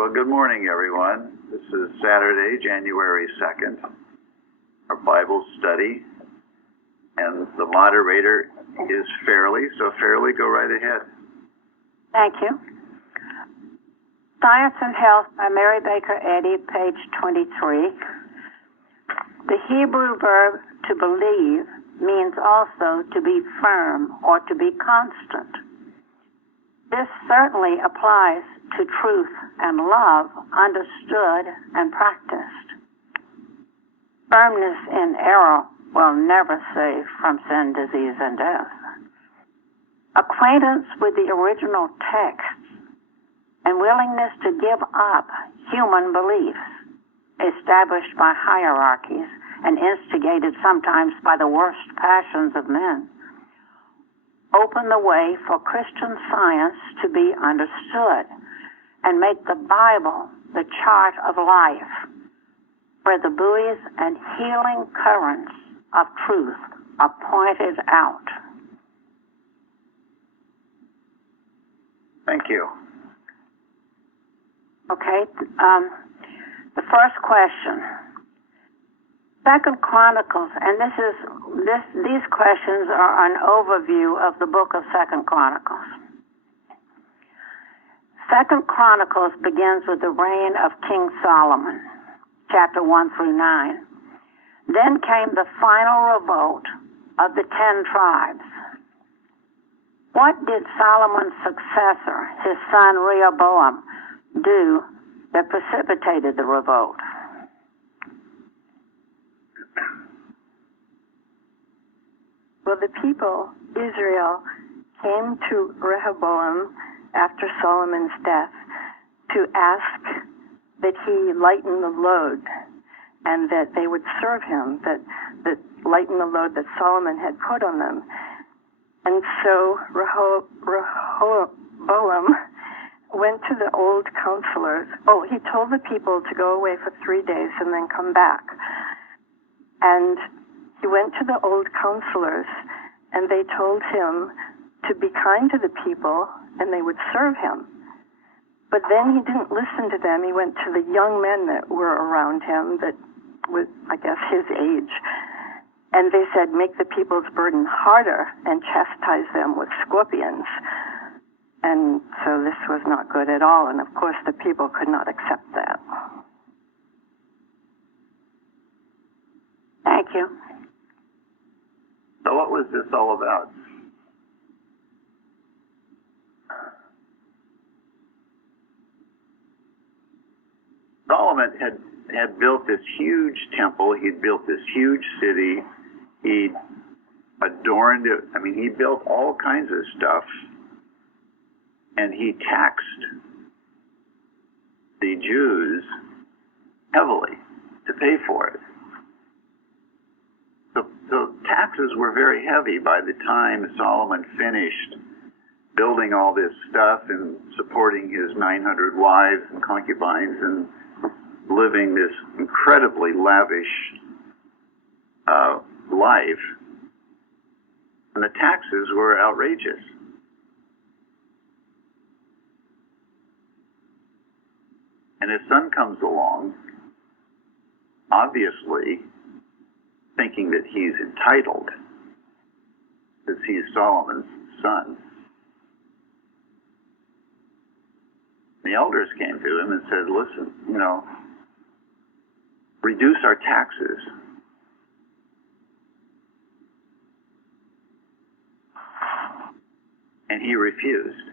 Well, good morning, everyone. This is Saturday, January 2nd, our Bible study, and the moderator is Fairley. So, Fairley, go right ahead. Thank you. Science and Health by Mary Baker Eddy, page 23. The Hebrew verb to believe means also to be firm or to be constant. This certainly applies to truth and love understood and practiced. Firmness in error will never save from sin, disease, and death. Acquaintance with the original texts and willingness to give up human beliefs established by hierarchies and instigated sometimes by the worst passions of men open the way for Christian science to be understood and make the Bible the chart of life, where the buoys and healing currents of truth are pointed out. Thank you. Okay, the first question. Second Chronicles, and these questions are an overview of the book of Second Chronicles. Second Chronicles begins with the reign of King Solomon, chapter 1 through 9. Then came the final revolt of the 10 tribes. What did Solomon's successor, his son Rehoboam, do that precipitated the revolt? Well, the people, Israel, came to Rehoboam after Solomon's death to ask that he lighten the load and that they would serve him, that lighten the load that Solomon had put on them. And so Rehoboam went to the old counselors. Oh, he told the people to go away for 3 days and then come back. And he went to the old counselors, and they told him to be kind to the people, and they would serve him. But then he didn't listen to them. He went to the young men that were around him that was, I guess, his age. And they said, make the people's burden harder and chastise them with scorpions. And so this was not good at all. And of course, the people could not accept that. Thank you. So what was this all about? Solomon had built this huge temple. He'd built this huge city. He adorned it. I mean, he built all kinds of stuff. And he taxed the Jews heavily to pay for it. So taxes were very heavy by the time Solomon finished building all this stuff and supporting his 900 wives and concubines and living this incredibly lavish life. And the taxes were outrageous. And his son comes along, obviously thinking that he's entitled, because he's Solomon's son. The elders came to him and said, listen, reduce our taxes. And he refused.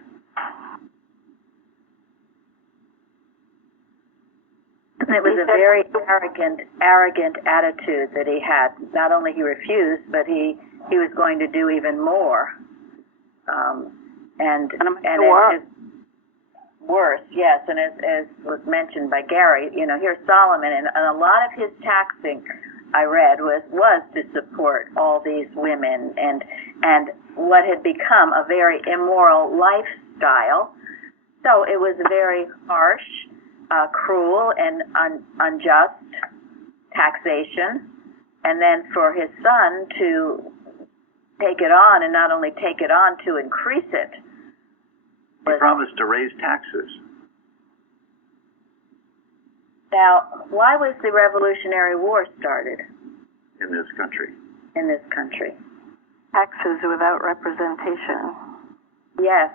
It was a very arrogant attitude that he had. Not only he refused, but he was going to do even more. And worse, yes. And as was mentioned by Gary, here's Solomon, and a lot of his taxing, I read, was to support all these women and what had become a very immoral lifestyle. So it was very harsh, cruel, and unjust taxation. And then for his son to take it on, and not only take it on, to increase it. He promised to raise taxes. Now, why was the Revolutionary War started in this country. in this country? Taxes without representation. Yes.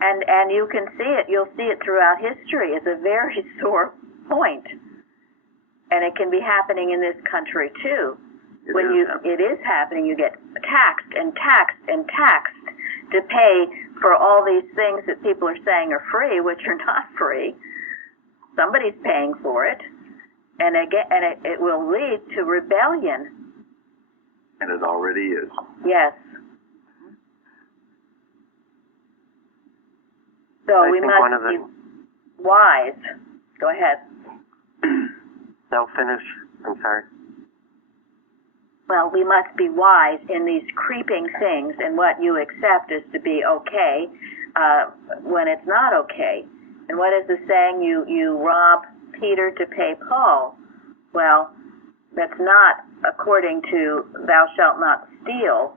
And you can see it, you'll see it throughout history. It's a very sore point. And it can be happening in this country too. It is happening, you get taxed and taxed and taxed to pay for all these things that people are saying are free, which are not free. Somebody's paying for it. And again, it will lead to rebellion. And it already is. Yes. So we must be wise. Go ahead. No, finish. I'm sorry. Well, we must be wise in these creeping things and what you accept is to be okay when it's not okay. And what is the saying? You rob Peter to pay Paul. Well, that's not according to thou shalt not steal,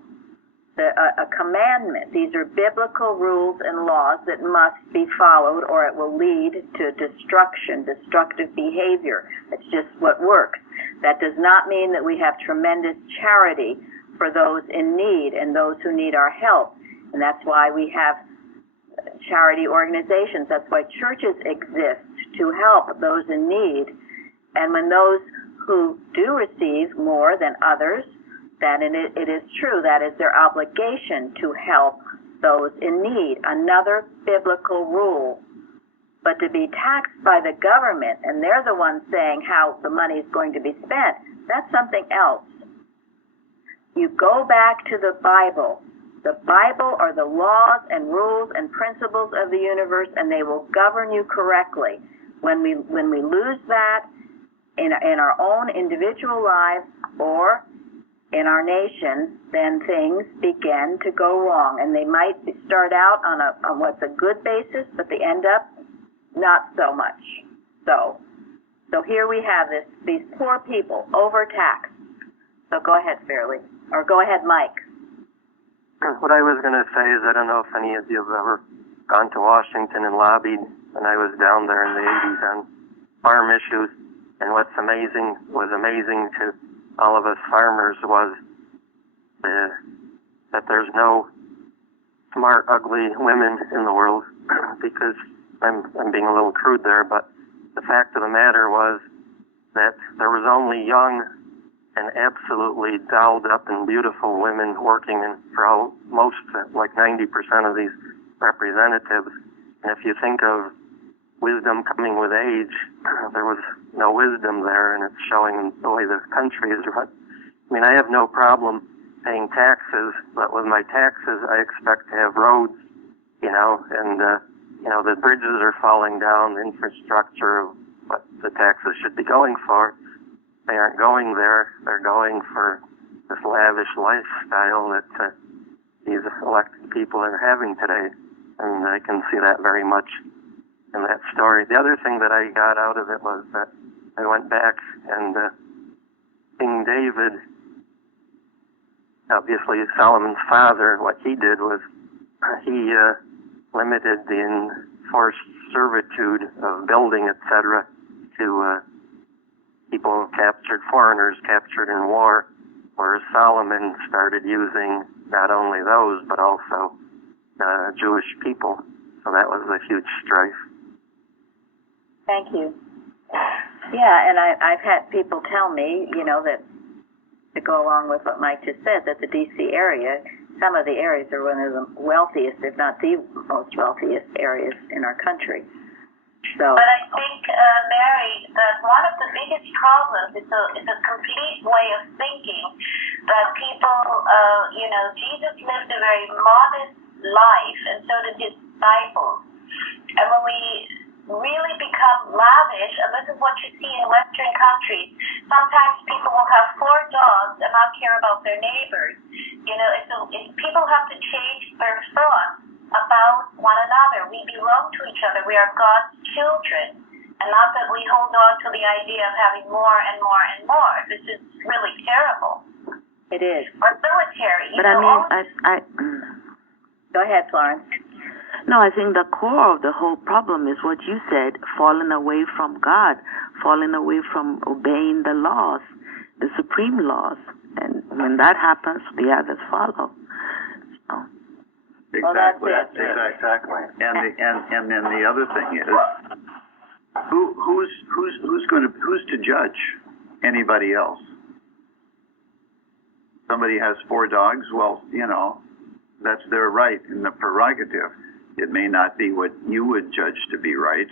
a commandment. These are biblical rules and laws that must be followed or it will lead to destruction, destructive behavior. That's just what works. That does not mean that we have tremendous charity for those in need and those who need our help. And that's why we have charity organizations. That's why churches exist, to help those in need. And when those who do receive more than others, then it is true that is their obligation to help those in need. Another biblical rule. But to be taxed by the government, and they're the ones saying how the money is going to be spent, that's something else. You go back to the Bible. The Bible are the laws and rules and principles of the universe, and they will govern you correctly. When we lose that in our own individual lives or in our nation, then things begin to go wrong, and they might start out on what's a good basis, but they end up not so much. So here we have these poor people overtaxed. So go ahead, Fairley, or go ahead, Mike. What I was going to say is I don't know if any of you have ever gone to Washington and lobbied when I was down there in the 80s on farm issues. And what's amazing to all of us farmers was that there's no smart, ugly women in the world, because I'm being a little crude there, but the fact of the matter was that there was only young and absolutely dolled up and beautiful women working for most, like 90% of these representatives. And if you think of wisdom coming with age, there was no wisdom there, and it's showing the way the country is run. I mean, I have no problem paying taxes, but with my taxes, I expect to have roads, and the bridges are falling down, the infrastructure of what the taxes should be going for. They aren't going there. They're going for this lavish lifestyle that these elected people are having today. And I can see that very much in that story. The other thing that I got out of it was that I went back and King David, obviously Solomon's father, what he did was he limited the enforced servitude of building, etc., to people captured, foreigners captured in war, whereas Solomon started using not only those, but also Jewish people. So that was a huge strife. Thank you. Yeah, and I've had people tell me, that to go along with what Mike just said, that the D.C. area, some of the areas are one of the wealthiest, if not the most wealthiest areas in our country. So. But I think, Mary, that one of the biggest problems is a complete way of thinking that people, Jesus lived a very modest life, and so did his disciples. And when we really become lavish, and this is what you see in Western countries, sometimes people will have 4 dogs and not care about their neighbors. People have to change their thoughts about one another. We belong to each other. We are God's children, and not that we hold on to the idea of having more and more and more. This is really terrible. It is. Or military. But I Go ahead, Florence. No, I think the core of the whole problem is what you said, falling away from God, falling away from obeying the laws, the supreme laws. And when that happens, the others follow. So. Exactly. Well, that's it. Exactly. And then the other thing is, who's to judge anybody else? Somebody has 4 dogs. Well, that's their right and the prerogative. It may not be what you would judge to be right,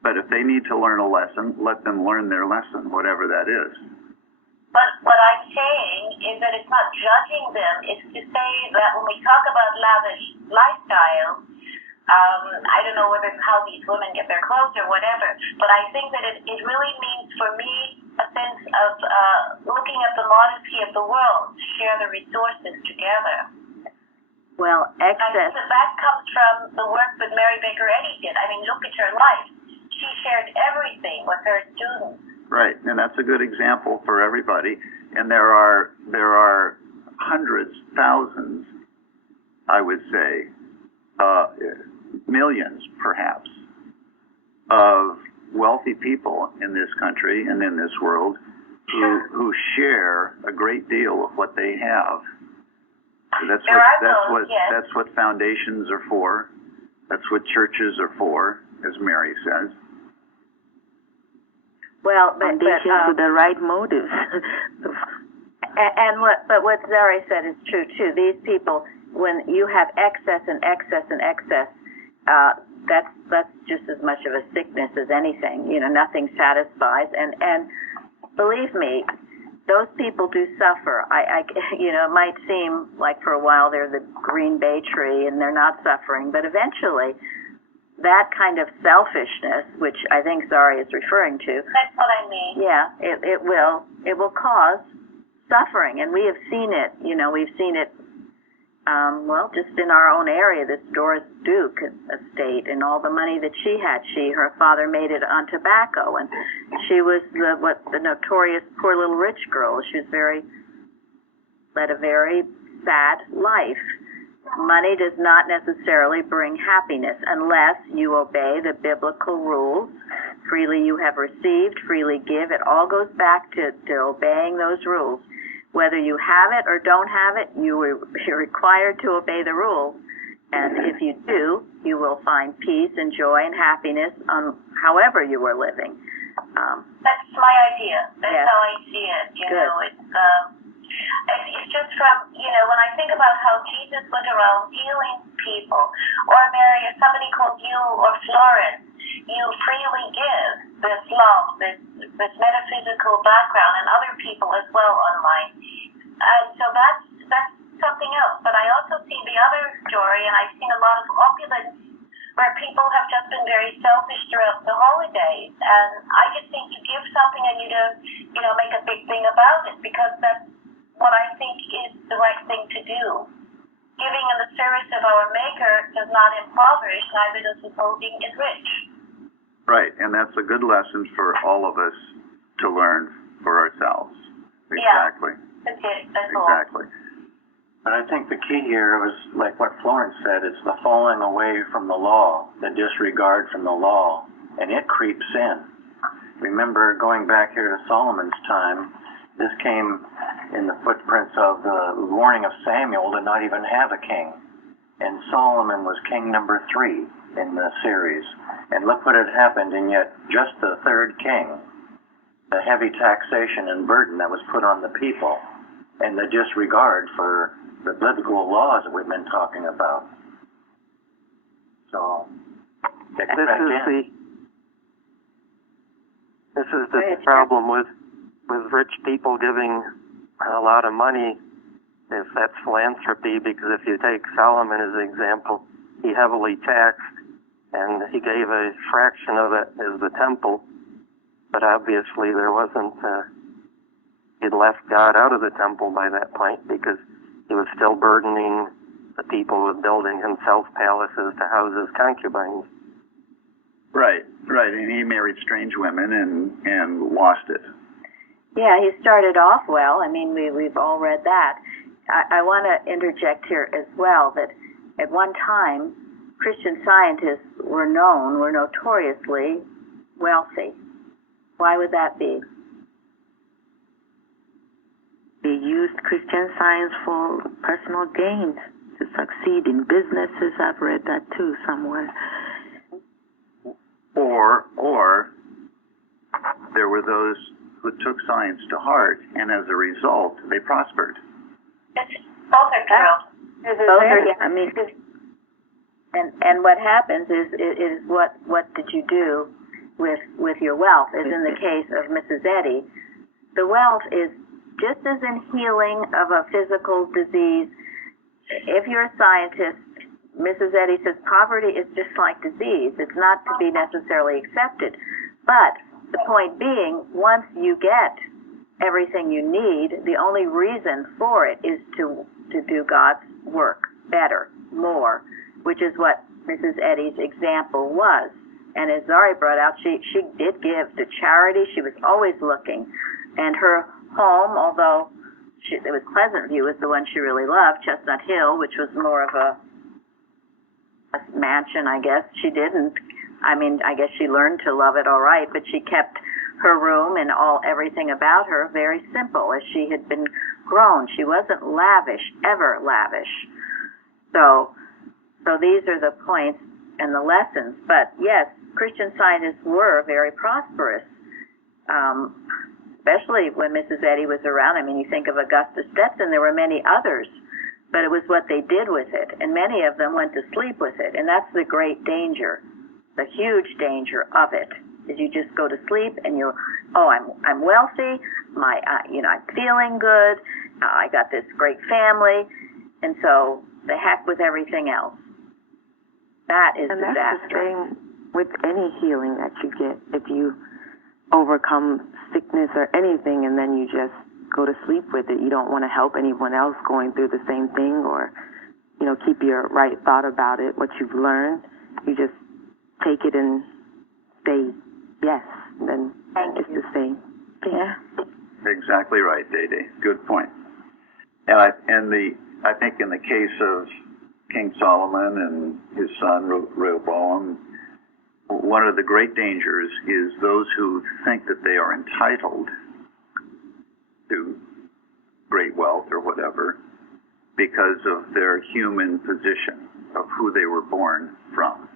but if they need to learn a lesson, let them learn their lesson, whatever that is. But what I'm saying is that it's not judging them. It's to say that when we talk about lavish lifestyle, I don't know whether how these women get their clothes or whatever, but I think that it really means for me a sense of looking at the modesty of the world, to share the resources together. Well, excess. That comes from the work that Mary Baker Eddy did. I mean, look at her life. She shared everything with her students. Right, and that's a good example for everybody. And there are hundreds, thousands, I would say, millions perhaps, of wealthy people in this country and in this world who share a great deal of what they have. That's what foundations are for. That's what churches are for, as Mary says. Well, Foundations with the right motives. But what Zari said is true too. These people, when you have excess and excess and excess, that's just as much of a sickness as anything. Nothing satisfies. And believe me, those people do suffer. It might seem like for a while they're the green bay tree and they're not suffering, but eventually that kind of selfishness, which I think Zari is referring to. That's what I mean. Yeah, it will cause suffering, and we have seen it. We've seen it. Just in our own area, this Doris Duke estate, and all the money that she had. Her father made it on tobacco, and she was the notorious poor little rich girl. She led a very sad life. Money does not necessarily bring happiness unless you obey the biblical rules. Freely you have received, freely give. It all goes back to obeying those rules. Whether you have it or don't have it, you're required to obey the rules. And if you do, you will find peace and joy and happiness on however you are living. That's my idea. That's how I see it. It's just from, when I think about how Jesus went around healing people, or Mary, if somebody calls you or Florence, you freely give this love, this metaphysical background, and other people as well online. And so that's something else. But I also see the other story, and I've seen a lot of opulence where people have just been very selfish throughout the holidays. And I just think you give something and you don't, make a big thing about it, because that's what I think is the right thing to do. Giving in the service of our Maker does not impoverish, neither does withholding enrich. Right, and that's a good lesson for all of us to learn for ourselves. Exactly. Yeah, that's it. That's all. Exactly. But I think the key here was, like what Florence said, it's the falling away from the law, the disregard from the law, and it creeps in. Remember, going back here to Solomon's time, this came in the footprints of the warning of Samuel to not even have a king. And Solomon was king number 3 in the series. And look what had happened, and yet just the 3rd king, the heavy taxation and burden that was put on the people, and the disregard for the biblical laws that we've been talking about. So, this is the problem with rich people giving a lot of money, if that's philanthropy, because if you take Solomon as an example, he heavily taxed, and he gave a fraction of it as the temple, but obviously there wasn't, he'd left God out of the temple by that point, because he was still burdening the people with building himself palaces to house his concubines. Right, and he married strange women and lost it. Yeah, he started off well. I mean, we've all read that. I want to interject here as well that at one time, Christian Scientists were notoriously wealthy. Why would that be? They used Christian Science for personal gain to succeed in businesses. I've read that too somewhere. Or there were those who took science to heart, and as a result, they prospered. Both are true. Both are, I mean, and what happens is what did you do with your wealth? As in the case of Mrs. Eddy, the wealth is just as in healing of a physical disease. If you're a scientist, Mrs. Eddy says poverty is just like disease. It's not to be necessarily accepted. But the point being, once you get everything you need, the only reason for it is to do God's work better, more, which is what Mrs. Eddy's example was. And as Zari brought out, she did give to charity. She was always looking. And her home, although it was Pleasant View, was the one she really loved, Chestnut Hill, which was more of a mansion, I guess. She didn't. I mean, I guess she learned to love it all right, but she kept her room and everything about her very simple, as she had been grown. She wasn't lavish, ever lavish. So these are the points and the lessons. But yes, Christian Scientists were very prosperous, especially when Mrs. Eddy was around. I mean, you think of Augusta Stetson, there were many others, but it was what they did with it, and many of them went to sleep with it, and that's the great danger, the huge danger of it, is you just go to sleep and I'm wealthy, I'm feeling good, I got this great family, and so the heck with everything else. That is and disaster. That's the same with any healing that you get. If you overcome sickness or anything and then you just go to sleep with it, you don't want to help anyone else going through the same thing, or keep your right thought about it, what you've learned. You just take it and say yes, and then it's the same. Yeah. Exactly right, Day. Good point. And I think in the case of King Solomon and his son Rehoboam, one of the great dangers is those who think that they are entitled to great wealth or whatever because of their human position of who they were born from.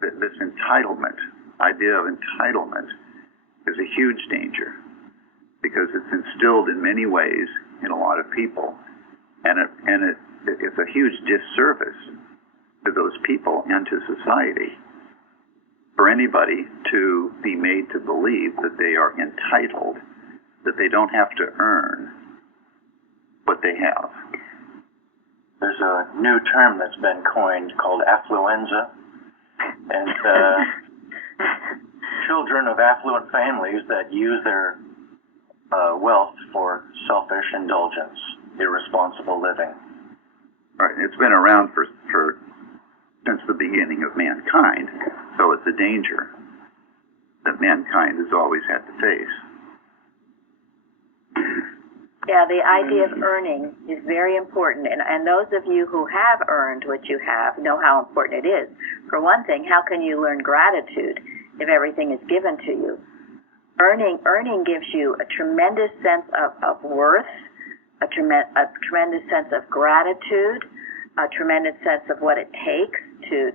This entitlement, idea of entitlement, is a huge danger because it's instilled in many ways in a lot of people, and it's a huge disservice to those people and to society for anybody to be made to believe that they are entitled, that they don't have to earn what they have. There's a new term that's been coined called affluenza, and children of affluent families that use their wealth for selfish indulgence, irresponsible living. Right. It's been around for since the beginning of mankind, so it's a danger that mankind has always had to face. Yeah, the idea of earning is very important, and those of you who have earned what you have know how important it is. For one thing, how can you learn gratitude if everything is given to you? Earning gives you a tremendous sense of worth, a tremendous sense of gratitude, a tremendous sense of what it takes to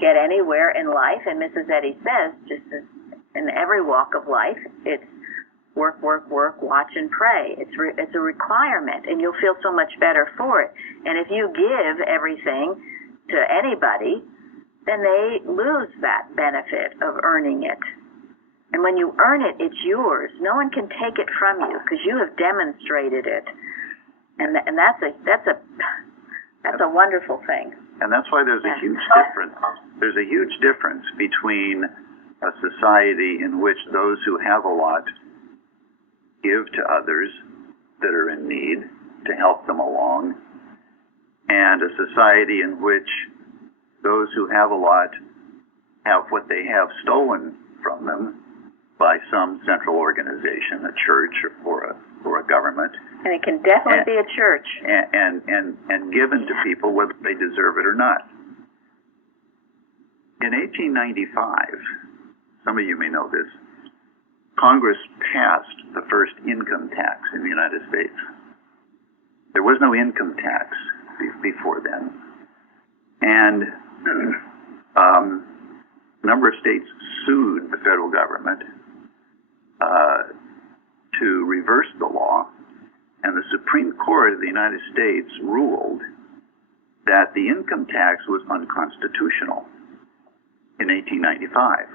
get anywhere in life. And Mrs. Eddy says, just as in every walk of life, it's work, watch, and pray. It's a requirement, and you'll feel so much better for it. And if you give everything to anybody, then they lose that benefit of earning it. And when you earn it, it's yours. No one can take it from you because you have demonstrated it. And that's a wonderful thing. And that's why there's a huge difference. There's a huge difference between a society in which those who have a lot give to others that are in need to help them along, and a society in which those who have a lot have what they have stolen from them by some central organization, a church or a government, And it can definitely be a church. And given to people whether they deserve it or not. In 1895, some of you may know this, Congress passed the first income tax in the United States. There was no income tax before then. And a number of states sued the federal government to reverse the law, and the Supreme Court of the United States ruled that the income tax was unconstitutional in 1895.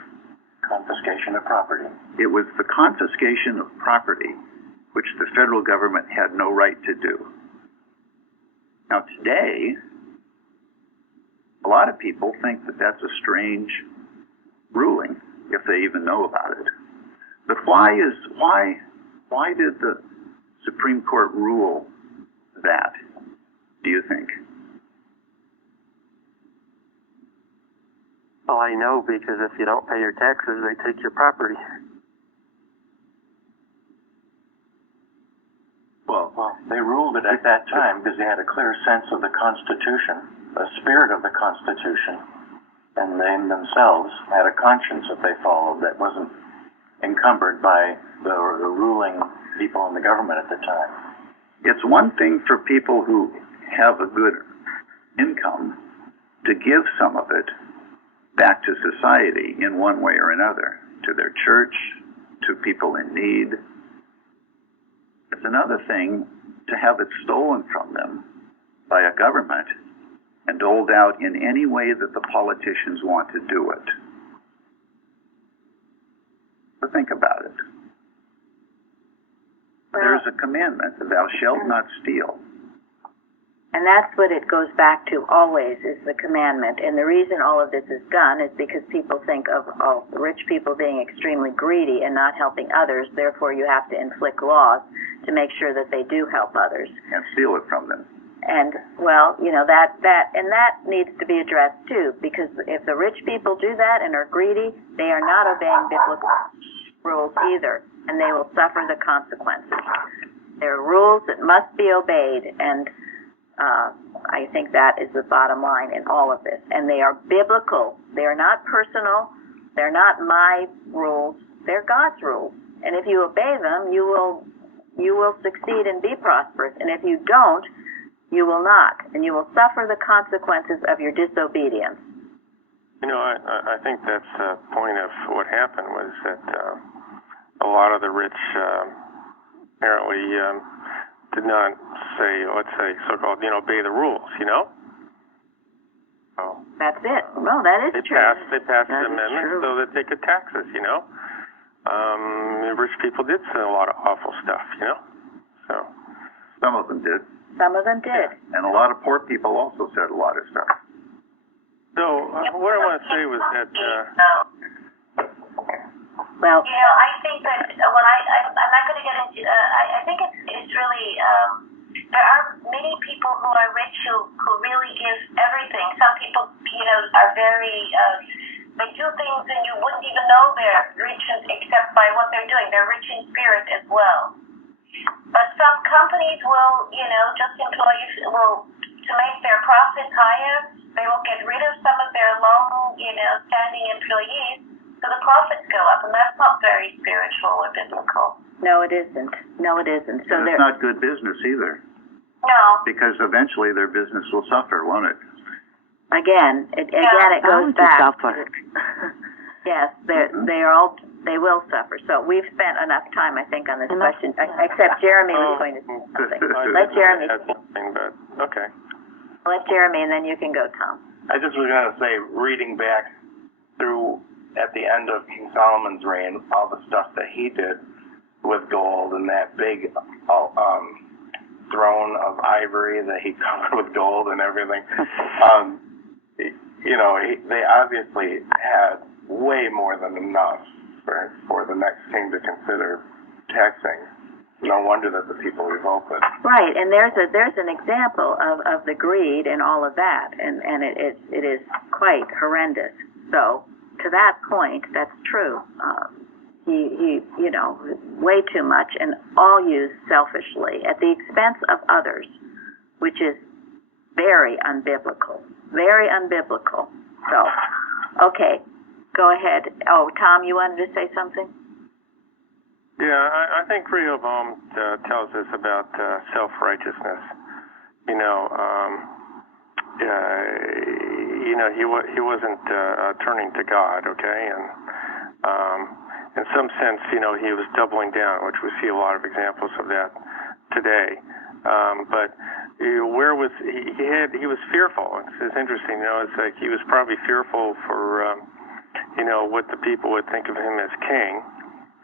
Confiscation of property. It was the confiscation of property which the federal government had no right to do. Now today, a lot of people think that that's a strange ruling, if they even know about it. But why did the Supreme Court rule that, do you think? Well, I know, because if you don't pay your taxes, they take your property. Well, they ruled it at that time because they had a clear sense of the Constitution, the spirit of the Constitution, and they themselves had a conscience that they followed that wasn't encumbered by the ruling people in the government at the time. It's one thing for people who have a good income to give some of it back to society in one way or another, to their church, to people in need. It's another thing to have it stolen from them by a government and doled out in any way that the politicians want to do it. So think about it. There's a commandment, thou shalt not steal. And that's what it goes back to always, is the commandment. And the reason all of this is done is because people think of rich people being extremely greedy and not helping others. Therefore, you have to inflict laws to make sure that they do help others. And steal it from them. And, well, you know, that needs to be addressed too, because if the rich people do that and are greedy, they are not obeying biblical rules either, and they will suffer the consequences. There are rules that must be obeyed, and I think that is the bottom line in all of this. And they are biblical. They are not personal. They're not my rules. They're God's rules. And if you obey them, you will succeed and be prosperous. And if you don't, you will not. And you will suffer the consequences of your disobedience. You know, I think that's the point of what happened, was that a lot of the rich apparently did not say, let's say, so-called, obey the rules, So that's it. Well, that is true. They passed an amendment so that they could tax us, Rich people did say a lot of awful stuff, So some of them did. Some of them did. And a lot of poor people also said a lot of stuff. So what I want to say was that... Well, I think that I'm not going to get into. I think it's really there are many people who are rich who really give everything. Some people, are very they do things and you wouldn't even know they're rich except by what they're doing. They're rich in spirit as well. But some companies will, just employ to make their profits higher. They will get rid of some of their long, standing employees. So the profits go up, and that's not very spiritual or biblical. No, it isn't. So and it's not good business either. No. Because eventually their business will suffer, won't it? Again, it goes back. Suffer. Yes, they will suffer. So we've spent enough time, I think, on this question. Except Jeremy was going to say something. Let Jeremy. But okay. Let Jeremy, and then you can go, Tom. I just was going to say, reading back through at the end of King Solomon's reign, all the stuff that he did with gold and that big throne of ivory that he covered with gold and everything. They obviously had way more than enough for the next king to consider taxing. No wonder that the people revolted. Right, and there's an example of the greed and all of that, and it is quite horrendous. So, to that point, that's true. he, you know, way too much and all used selfishly at the expense of others, which is very unbiblical. Very unbiblical. So, okay, go ahead. Oh, Tom, you wanted to say something? Yeah, I think Rehoboam tells us about self-righteousness. You know, he wasn't turning to God, okay, and in some sense, you know, he was doubling down, which we see a lot of examples of that today. But where was he was fearful. It's interesting, you know. It's like he was probably fearful for you know, what the people would think of him as king,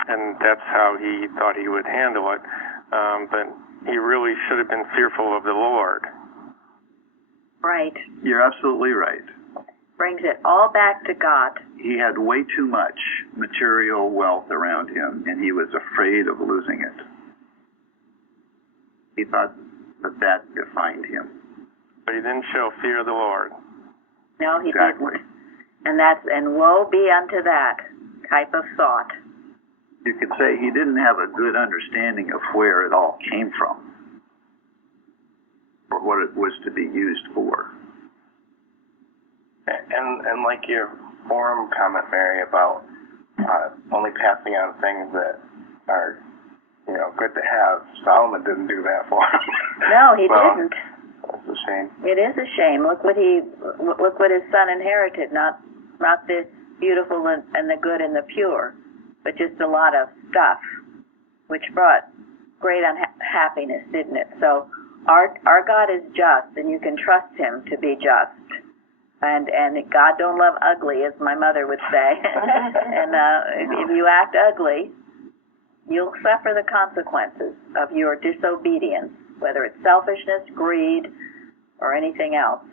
and that's how he thought he would handle it. But he really should have been fearful of the Lord. Right. You're absolutely right. Brings it all back to God. He had way too much material wealth around him, and he was afraid of losing it. He thought that defined him. But he didn't show fear of the Lord. No, he Exactly. didn't. And woe be unto that type of thought. You could say he didn't have a good understanding of where it all came from, or what it was to be used for. And like your forum comment, Mary, about only passing on things that are, you know, good to have. Solomon didn't do that for him. No, he Well, didn't. That's a shame. It is a shame. Look what his son inherited. Not the beautiful and the good and the pure, but just a lot of stuff, which brought great unhappiness, didn't it? So our God is just, and you can trust him to be just. And God don't love ugly, as my mother would say. And if you act ugly, you'll suffer the consequences of your disobedience, whether it's selfishness, greed, or anything else.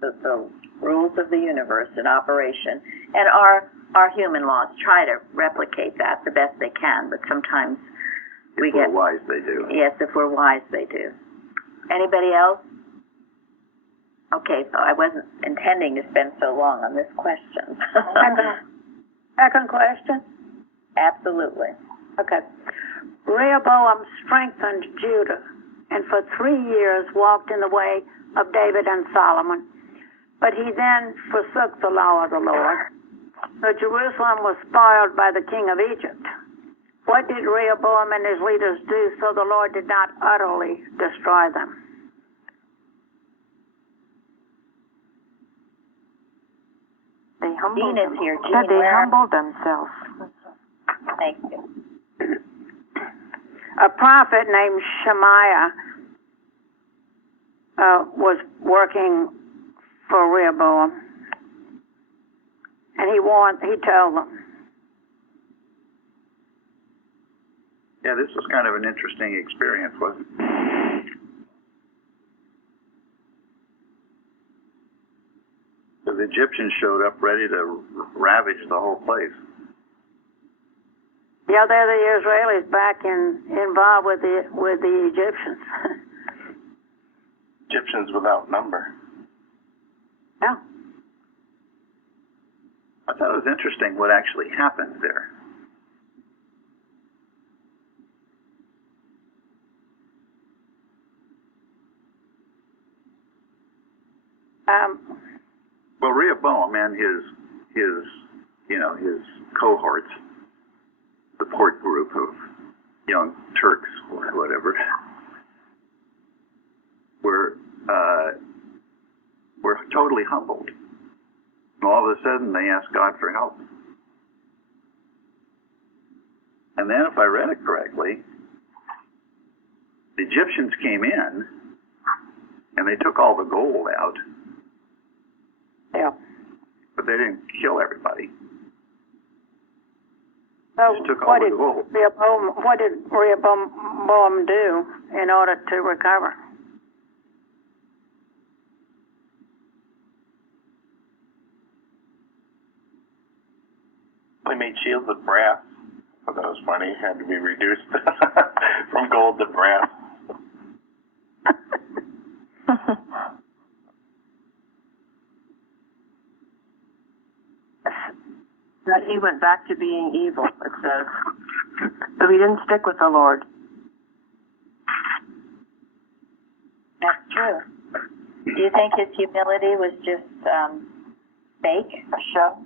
The rules of the universe in operation. And our human laws try to replicate that the best they can, but sometimes If we're wise, they do. Yes, if we're wise, they do. Anybody else? Okay, so I wasn't intending to spend so long on this question. Second question? Absolutely. Okay. Rehoboam strengthened Judah, and for 3 years walked in the way of David and Solomon. But he then forsook the law of the Lord. So Jerusalem was spoiled by the king of Egypt. What did Rehoboam and his leaders do so the Lord did not utterly destroy them? They humbled Jean is here. Jean, yeah, they where? humbled themselves. Thank you. A prophet named Shemaiah was working for Rehoboam, and he told them. Yeah, this was kind of an interesting experience, wasn't it? The Egyptians showed up ready to ravage the whole place. Yeah, they're the Israelis back involved with the Egyptians. Egyptians without number. Yeah. I thought it was interesting what actually happened there. Well, Rehoboam and his cohorts, support group of young Turks or whatever, were totally humbled. And all of a sudden, they asked God for help. And then, if I read it correctly, the Egyptians came in and they took all the gold out. Yeah. But they didn't kill everybody. So Just took all the gold. what did Rehoboam do in order to recover? They made shields of brass. So that was funny. Had to be reduced from gold to brass. That he went back to being evil, it says. So he didn't stick with the Lord. That's true. Do you think his humility was just fake? A show.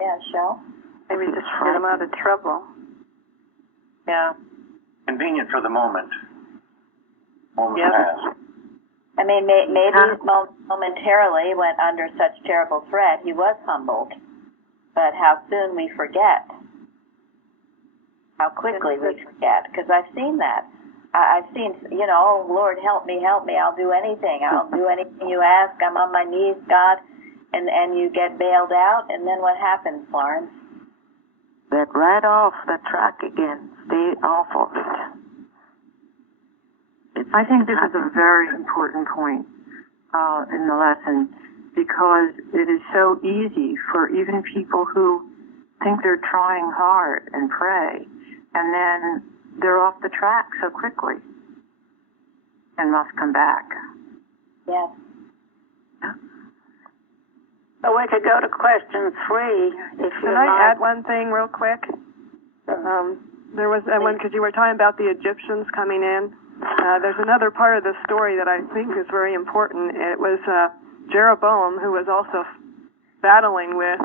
Yeah, a show. Maybe just to get him out of trouble. Yeah. Convenient for the moment. Moment Yep. passed. I mean, maybe momentarily, when under such terrible threat, he was humbled. But how soon we forget. How quickly we forget. Because I've seen that. I've seen, oh, Lord, help me, I'll do anything. I'll do anything you ask. I'm on my knees, God. And you get bailed out, and then what happens, Florence? Get right off the track again. Stay off of it. I think this is a very important point in the lesson, because it is so easy for even people who think they're trying hard and pray, and then they're off the track so quickly and must come back. Yes. So we could go to question 3 if you Can like. I add one thing real quick? There was one, because you were talking about the Egyptians coming in. There's another part of the story that I think is very important. It was Jeroboam, who was also battling with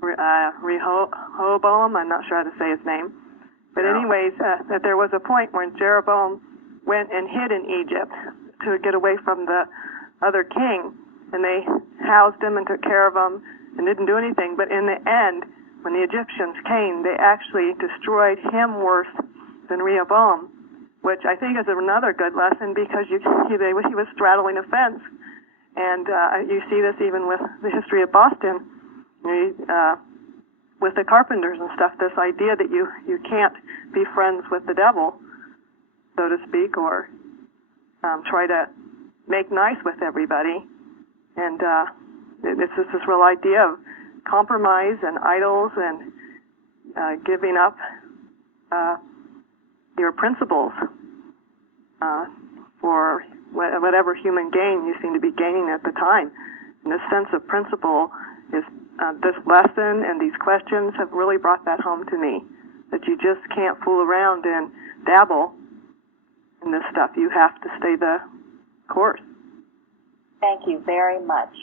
Rehoboam. I'm not sure how to say his name. But anyways, that there was a point when Jeroboam went and hid in Egypt to get away from the other king. And they housed him and took care of him and didn't do anything. But in the end, when the Egyptians came, they actually destroyed him worse than Rehoboam, which I think is another good lesson, because he was straddling a fence. And you see this even with the history of Boston, with the carpenters and stuff, this idea that you can't be friends with the devil, so to speak, or try to make nice with everybody. And it's just this real idea of compromise and idols and giving up your principles for whatever human gain you seem to be gaining at the time. And this sense of principle is this lesson and these questions have really brought that home to me, that you just can't fool around and dabble in this stuff. You have to stay the course. Thank you very much.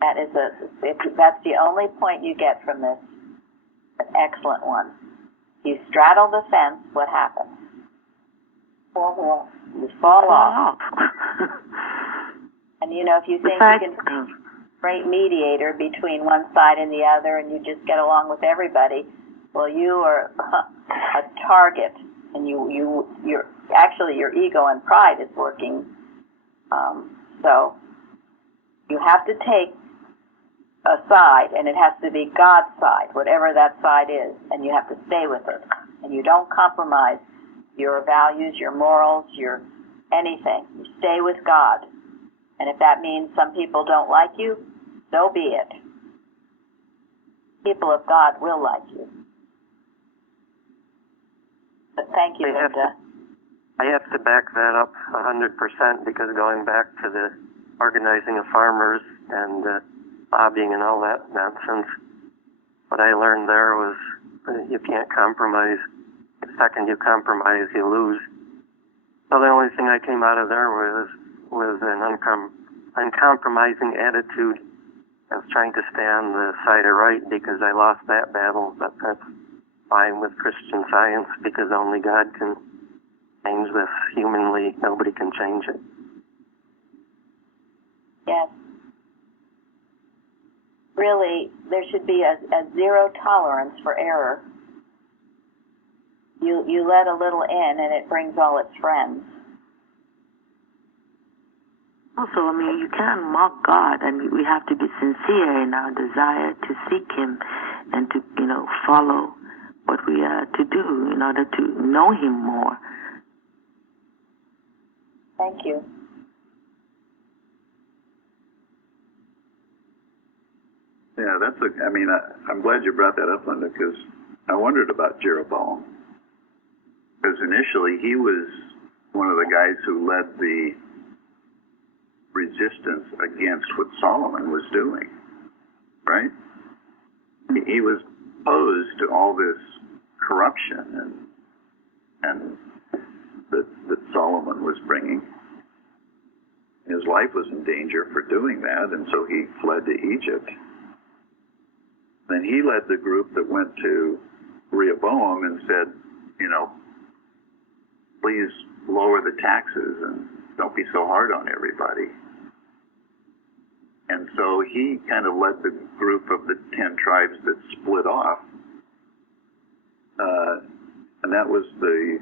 That's the only point you get from this. An excellent one. You straddle the fence, what happens? You fall off. And if you think you can be a great mediator between one side and the other, and you just get along with everybody, well, you are a target, and you're actually, your ego and pride is working. So you have to take a side, and it has to be God's side, whatever that side is, and you have to stay with it. And you don't compromise your values, your morals, your anything. You stay with God. And if that means some people don't like you, so be it. People of God will like you. But thank you, Linda. I have to back that up 100%, because going back to the organizing of farmers and lobbying and all that nonsense, what I learned there was you can't compromise. The second you compromise, you lose. So the only thing I came out of there was an uncompromising attitude. I was trying to stay on the side of right, because I lost that battle, but that's fine with Christian Science, because only God can change this. Humanly, nobody can change it. Yes. Really, there should be a zero tolerance for error. You let a little in, and it brings all its friends. Also, you can't mock God, and we have to be sincere in our desire to seek Him and to, follow what we are to do in order to know Him more. Thank you. Yeah, I'm glad you brought that up, Linda, because I wondered about Jeroboam. Because initially he was one of the guys who led the resistance against what Solomon was doing. right? He was opposed to all this corruption and that Solomon was bringing. His life was in danger for doing that, and so he fled to Egypt. Then he led the group that went to Rehoboam and said, please lower the taxes and don't be so hard on everybody. And so he kind of led the group of the 10 tribes that split off. And that was the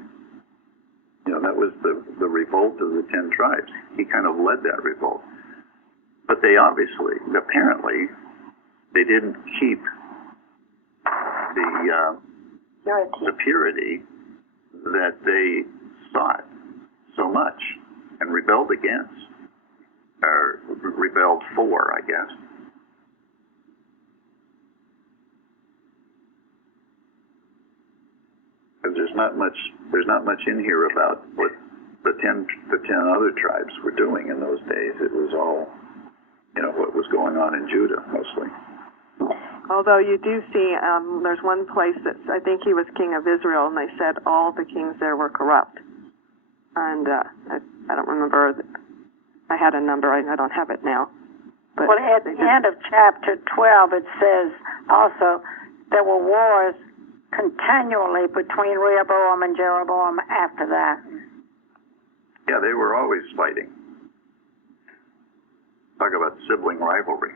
revolt of the 10 tribes. He kind of led that revolt. But apparently, they didn't keep the purity that they sought so much and rebelled against, or rebelled for, I guess. Because there's not much in here about what the 10 other tribes were doing in those days. It was all, what was going on in Judah mostly. Although you do see, there's one place that I think he was king of Israel, and they said all the kings there were corrupt. And I don't remember. I had a number. I don't have it now. But well, at the end of chapter 12, it says also there were wars continually between Rehoboam and Jeroboam after that. Yeah, they were always fighting. Talk about sibling rivalry.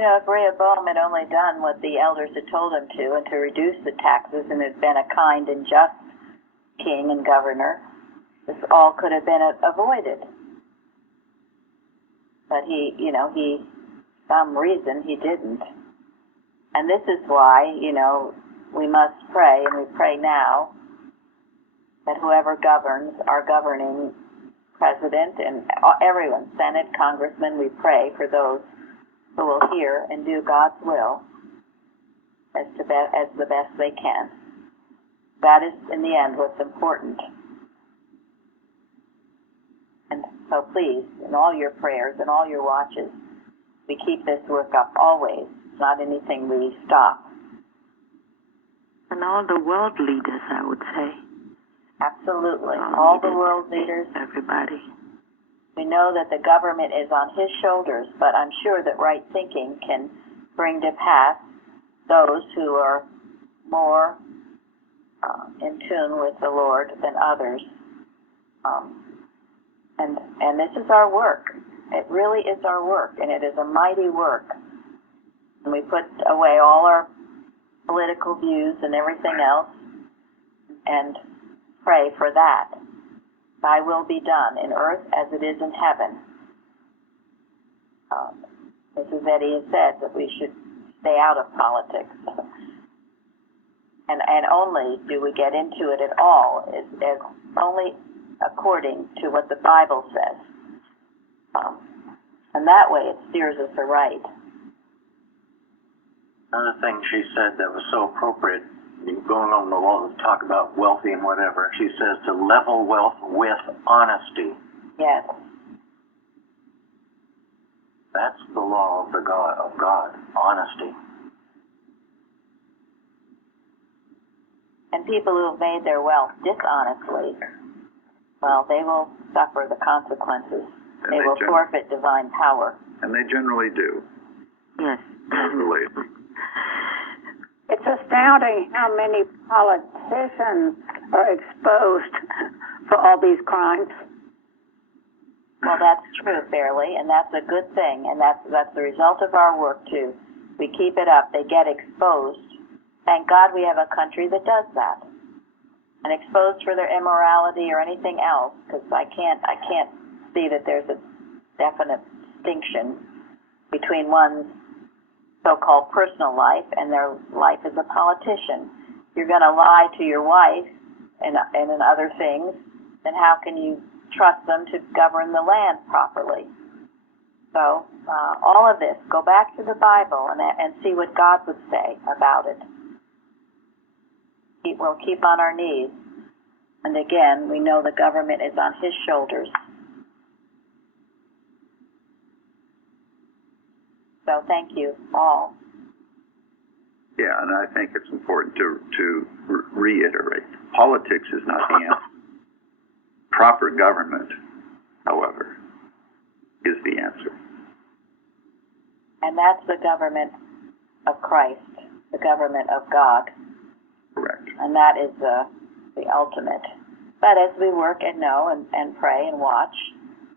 If Rehoboam had only done what the elders had told him to, and to reduce the taxes, and had been a kind and just king and governor, this all could have been avoided. But some reason he didn't. And this is why, we must pray, and we pray now, that whoever governs, our governing president and everyone, Senate, Congressman, we pray for those who will hear and do God's will as the best they can. That is, in the end, what's important. And so please, in all your prayers and all your watches, we keep this work up always. It's not anything we stop. And all the world leaders, I would say. Absolutely. All the world leaders. Everybody. We know that the government is on his shoulders, but I'm sure that right thinking can bring to pass those who are more in tune with the Lord than others. And this is our work. It really is our work, and it is a mighty work. And we put away all our political views and everything else and pray for that. Thy will be done in earth as it is in heaven. Mrs. Eddy has said that we should stay out of politics. and only do we get into it at all is only according to what the Bible says. And that way it steers us aright. Another thing she said that was so appropriate, going on the law to talk about wealthy and whatever, she says to level wealth with honesty. Yes. That's the law of God, honesty. And people who have made their wealth dishonestly, well, they will suffer the consequences. They will forfeit divine power. And they generally do. Yes. Generally. It's astounding how many politicians are exposed for all these crimes. Well, that's true, fairly, and that's a good thing, and that's the result of our work, too. We keep it up. They get exposed. Thank God we have a country that does that. And exposed for their immorality or anything else, because I can't see that there's a definite distinction between one's so-called personal life and their life as a politician. You're going to lie to your wife and in other things, then how can you trust them to govern the land properly? So all of this, go back to the Bible and see what God would say about it. We'll keep on our knees. And again, we know the government is on his shoulders. So thank you all. Yeah, and I think it's important to reiterate. Politics is not the answer. Proper government, however, is the answer. And that's the government of Christ, the government of God. Correct. And that is the ultimate. But as we work and know and pray and watch,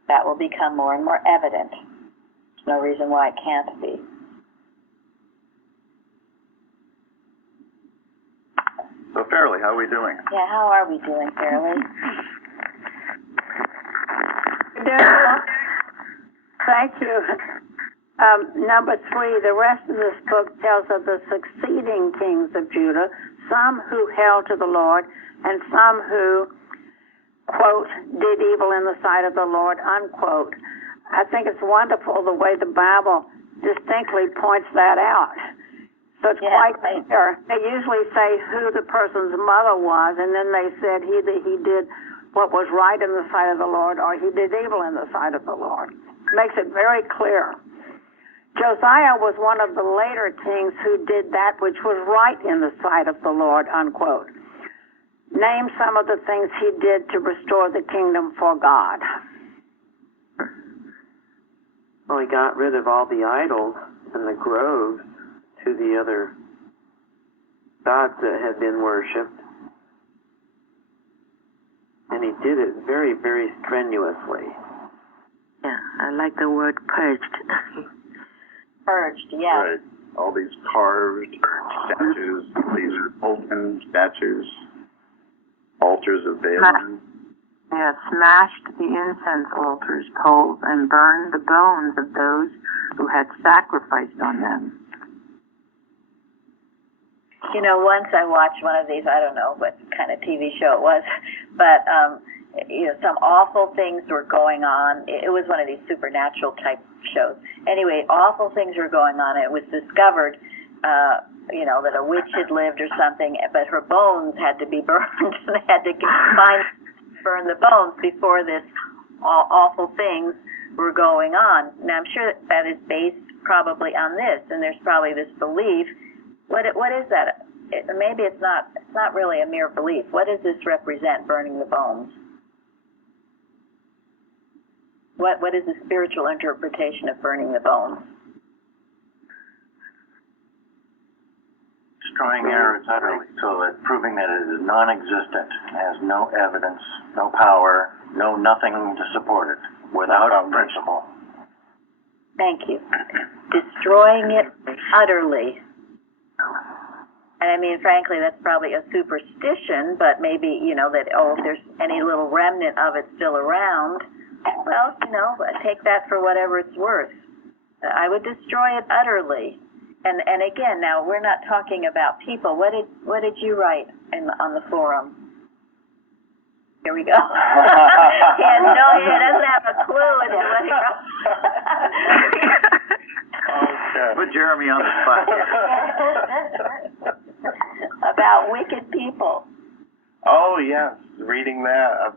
that will become more and more evident. There's no reason why it can't be. So, Fairley, how are we doing? Yeah, how are we doing, Fairley? Thank you. Number 3, the rest of this book tells of the succeeding kings of Judah, some who held to the Lord, and some who, quote, did evil in the sight of the Lord, unquote. I think it's wonderful the way the Bible distinctly points that out. So it's quite clear. They usually say who the person's mother was, and then they said he did what was right in the sight of the Lord, or he did evil in the sight of the Lord. Makes it very clear. Josiah was one of the later kings who did that which was right in the sight of the Lord, unquote. Name some of the things he did to restore the kingdom for God. Well, he got rid of all the idols and the groves to the other gods that had been worshipped. And he did it very, very strenuously. Yeah, I like the word purged. Purged, yes. Right. All these carved statues, these open statues, altars of Baal. Yeah, smashed the incense altars, poles, and burned the bones of those who had sacrificed on them. You know, once I watched one of these, I don't know what kind of TV show it was, but some awful things were going on. It was one of these supernatural type shows. Anyway, awful things were going on. It was discovered, that a witch had lived or something, but her bones had to be burned. And they had to burn the bones before this awful things were going on. Now, I'm sure that is based probably on this, and there's probably this belief. What is that? Maybe it's not really a mere belief. What does this represent, burning the bones? What is the spiritual interpretation of burning the bones? Destroying errors utterly, so that proving that it is non-existent, has no evidence, no power, nothing to support it, without a principle. Thank you. Destroying it utterly. And I mean, frankly, that's probably a superstition, but maybe, that, if there's any little remnant of it still around, well, take that for whatever it's worth. I would destroy it utterly. And again, now, we're not talking about people. What did you write on the forum? Here we go. He doesn't have a clue as to what he wrote. Okay. Put Jeremy on the spot. About wicked people. Oh, yes. Reading that,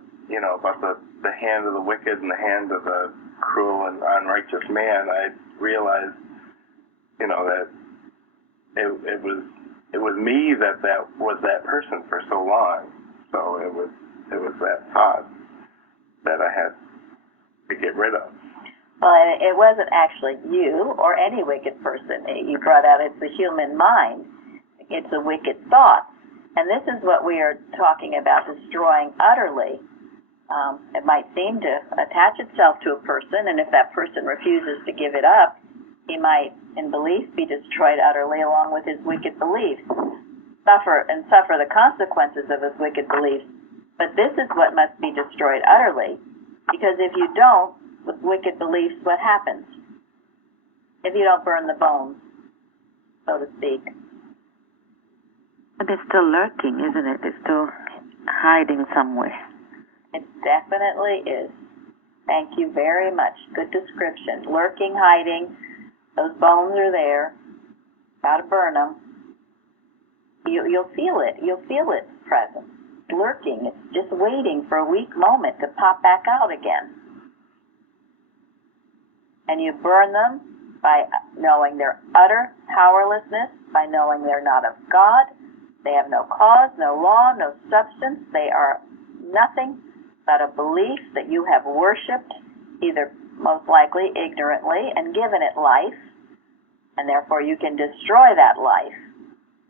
about the hand of the wicked and the hand of the cruel and unrighteous man, I realized, that it was me that was that person for so long. So it was that thought that I had to get rid of. Well, it wasn't actually you or any wicked person. You brought out it's the human mind. It's a wicked thought. And this is what we are talking about, destroying utterly. It might seem to attach itself to a person, and if that person refuses to give it up, he might, in belief, be destroyed utterly along with his wicked beliefs, suffer the consequences of his wicked beliefs. But this is what must be destroyed utterly, because if you don't, with wicked beliefs, what happens? If you don't burn the bones, so to speak. But it's still lurking, isn't it? It's still hiding somewhere. It definitely is. Thank you very much. Good description. Lurking, hiding. Those bones are there. Got to burn them. You'll feel it. You'll feel its presence. Lurking. It's just waiting for a weak moment to pop back out again. And you burn them, by knowing their utter powerlessness, by knowing they're not of God. They have no cause, no law, no substance. They are nothing but a belief that you have worshipped, either most likely ignorantly, and given it life, and therefore you can destroy that life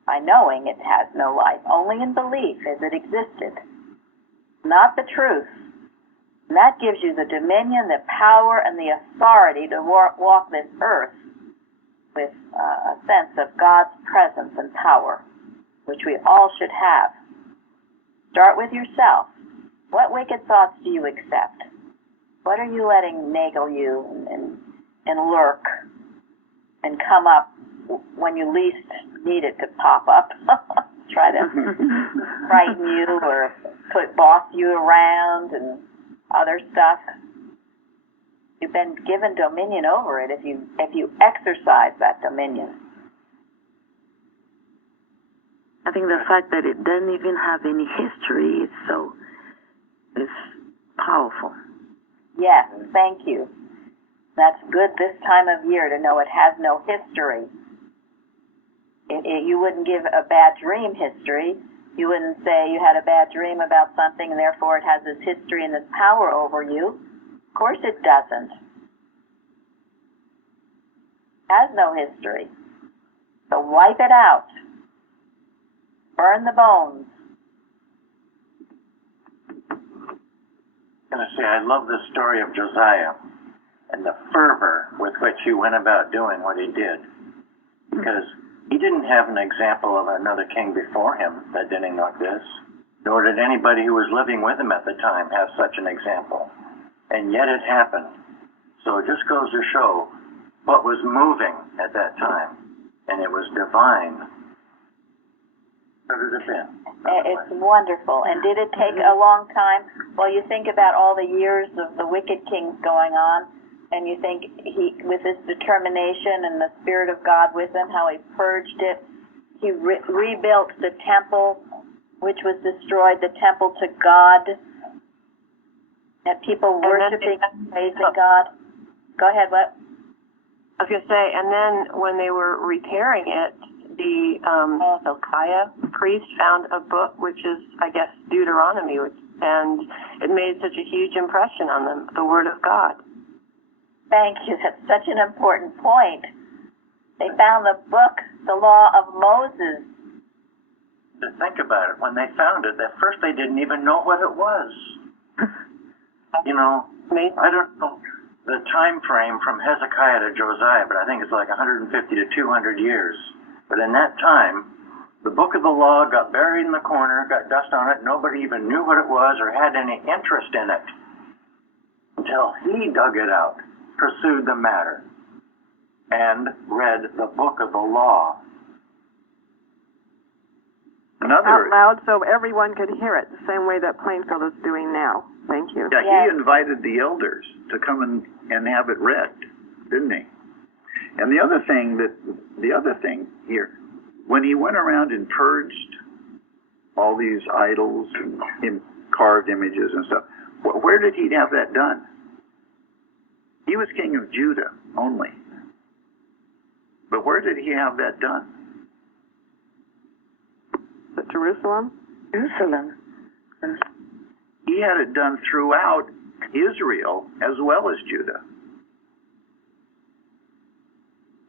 by knowing it has no life, only in belief as it existed, not the truth. And that gives you the dominion, the power, and the authority to walk this earth with a sense of God's presence and power, which we all should have. Start with yourself. What wicked thoughts do you accept? What are you letting naggle you and lurk and come up when you least need it to pop up? Try to frighten you or boss you around and other stuff. You've been given dominion over it if you exercise that dominion. I think the fact that it doesn't even have any history is powerful. Yes, thank you. That's good this time of year to know it has no history. You wouldn't give a bad dream history. You wouldn't say you had a bad dream about something and therefore it has this history and this power over you. Of course it doesn't. It has no history. So wipe it out. Burn the bones. I'm going to say, I love the story of Josiah and the fervor with which he went about doing what he did. Because he didn't have an example of another king before him that did anything like this, nor did anybody who was living with him at the time have such an example. And yet it happened. So it just goes to show what was moving at that time. And it was divine. What has it been? It's wonderful. And did it take a long time? Well, you think about all the years of the wicked kings going on, and you think he, with his determination and the Spirit of God with him, how he purged it. He rebuilt the temple, which was destroyed, the temple to God. Had people worshiping and praising God. Go ahead, what? I was going to say, and then when they were repairing it, the Josiah priest found a book, which is, I guess, Deuteronomy, and it made such a huge impression on them, the Word of God. Thank you. That's such an important point. They found the book, the law of Moses. To think about it, when they found it, at first they didn't even know what it was. You know, I don't know the time frame from Hezekiah to Josiah, but I think it's like 150 to 200 years. But in that time, the book of the law got buried in the corner, got dust on it. Nobody even knew what it was or had any interest in it until he dug it out, pursued the matter, and read the book of the law. Out loud so everyone could hear it, the same way that Plainfield is doing now. Thank you. Yeah, he invited the elders to come and have it read, didn't he? And the other thing here, when he went around and purged all these idols and carved images and stuff, where did he have that done? He was king of Judah only. But where did he have that done? Is it Jerusalem? Jerusalem. He had it done throughout Israel as well as Judah.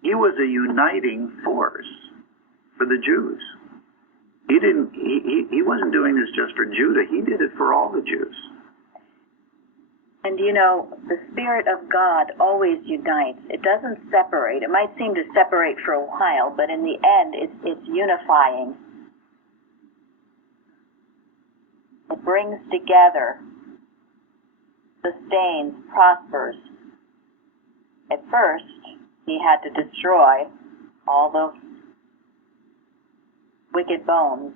He was a uniting force for the Jews. He wasn't doing this just for Judah. He did it for all the Jews. And you know, the Spirit of God always unites. It doesn't separate. It might seem to separate for a while, but in the end, it's unifying. It brings together, sustains, prospers. At first, he had to destroy all those wicked bones,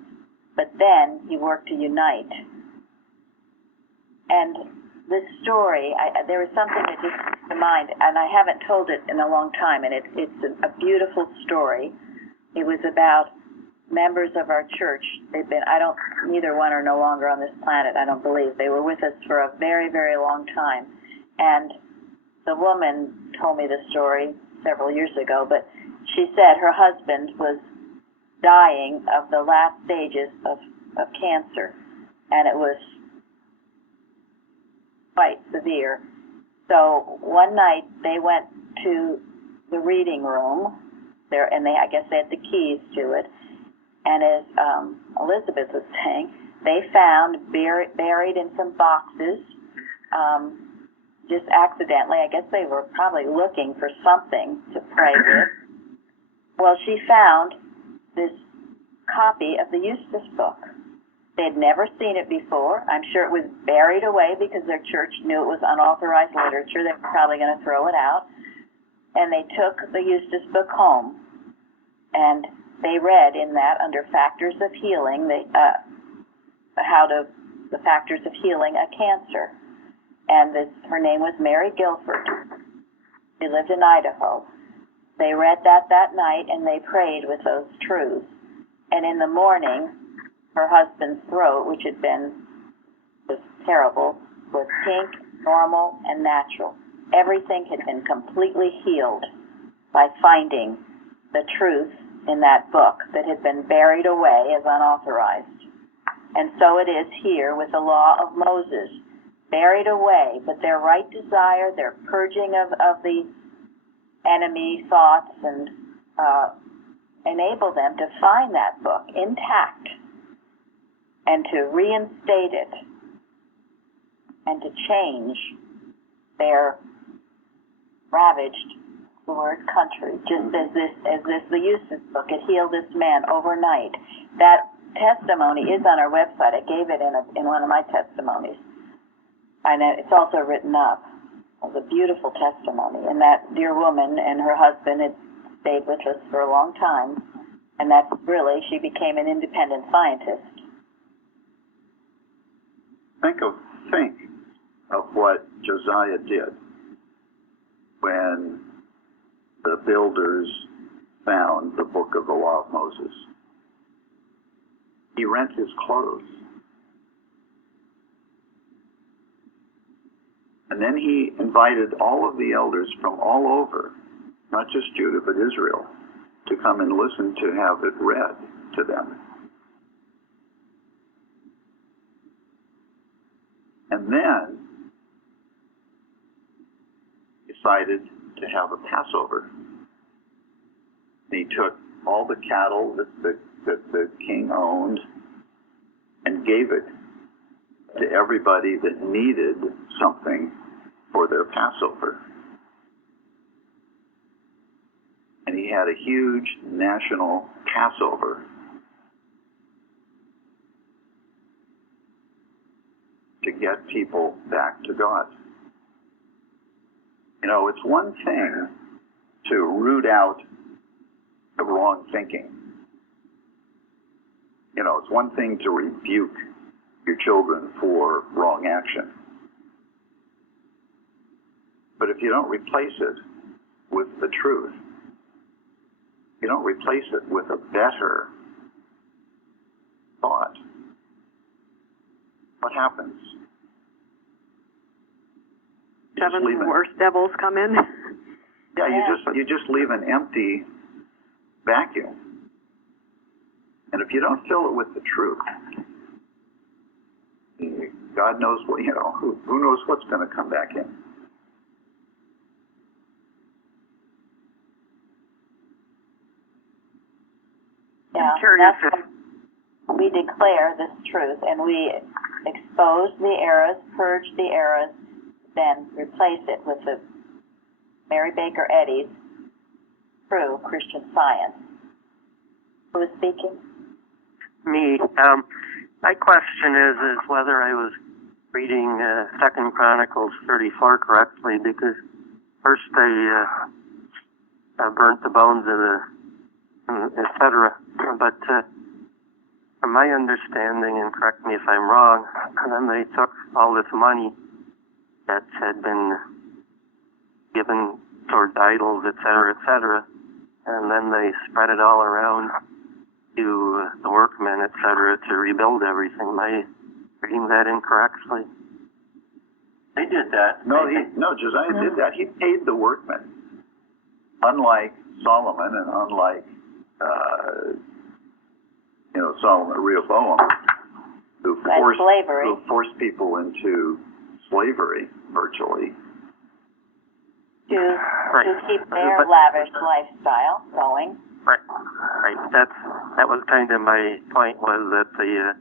but then he worked to unite. And this story, there was something that just came to mind, and I haven't told it in a long time, and it's a beautiful story. It was about members of our church. Neither one are no longer on this planet, I don't believe. They were with us for a very, very long time. And the woman told me the story. several years ago, but she said her husband was dying of the last stages of cancer, and it was quite severe. So one night they went to the reading room there, and I guess they had the keys to it. And as Elizabeth was saying, they found buried in some boxes, just accidentally, I guess they were probably looking for something to pray with. Well, she found this copy of the Eustace book. They had never seen it before. I'm sure it was buried away because their church knew it was unauthorized literature. They were probably going to throw it out. And they took the Eustace book home, and they read in that, under factors of healing, the factors of healing a cancer. And her name was Mary Guilford. She lived in Idaho. They read that night, and they prayed with those truths. And in the morning, her husband's throat, which had been just terrible, was pink, normal, and natural. Everything had been completely healed by finding the truth in that book that had been buried away as unauthorized. And so it is here with the law of Moses, buried away, but their right desire, their purging of the enemy thoughts, and enable them to find that book intact and to reinstate it and to change their ravaged country, just as the Eustace book had healed this man overnight. That testimony is on our website. I gave it in one of my testimonies, and it's also written up. It was a beautiful testimony, and that dear woman and her husband had stayed with us for a long time, and that's really, she became an independent scientist. Think of what Josiah did when the builders found the book of the law of Moses. He rent his clothes. And then he invited all of the elders from all over, not just Judah, but Israel, to come and listen to have it read to them. And then decided to have a Passover. He took all the cattle that the king owned and gave it to everybody that needed something for their Passover. And he had a huge national Passover to get people back to God. You know, it's one thing to root out the wrong thinking. You know, it's one thing to rebuke your children for wrong action. But if you don't replace it with the truth, you don't replace it with a better thought, what happens? Seven worse devils come in. Yeah, you just leave an empty vacuum. And if you don't fill it with the truth, God knows what, you know, who knows what's going to come back in. Yeah, that's why we declare this truth, and we expose the errors, purge the errors, then replace it with the Mary Baker Eddy's true Christian Science. Who is speaking? Me. My question is whether I was reading 2 Chronicles 34 correctly, because first they burnt the bones of the, etc. But from my understanding, and correct me if I'm wrong, then they took all this money that had been given towards idols, etc., and then they spread it all around to the workmen, etc., to rebuild everything. Am I reading that incorrectly? They did that. No, Josiah did that. He paid the workmen. unlike Solomon and unlike Solomon Rehoboam, who forced people into slavery virtually. To keep their lavish lifestyle going. Right. That was kind of my point, was that the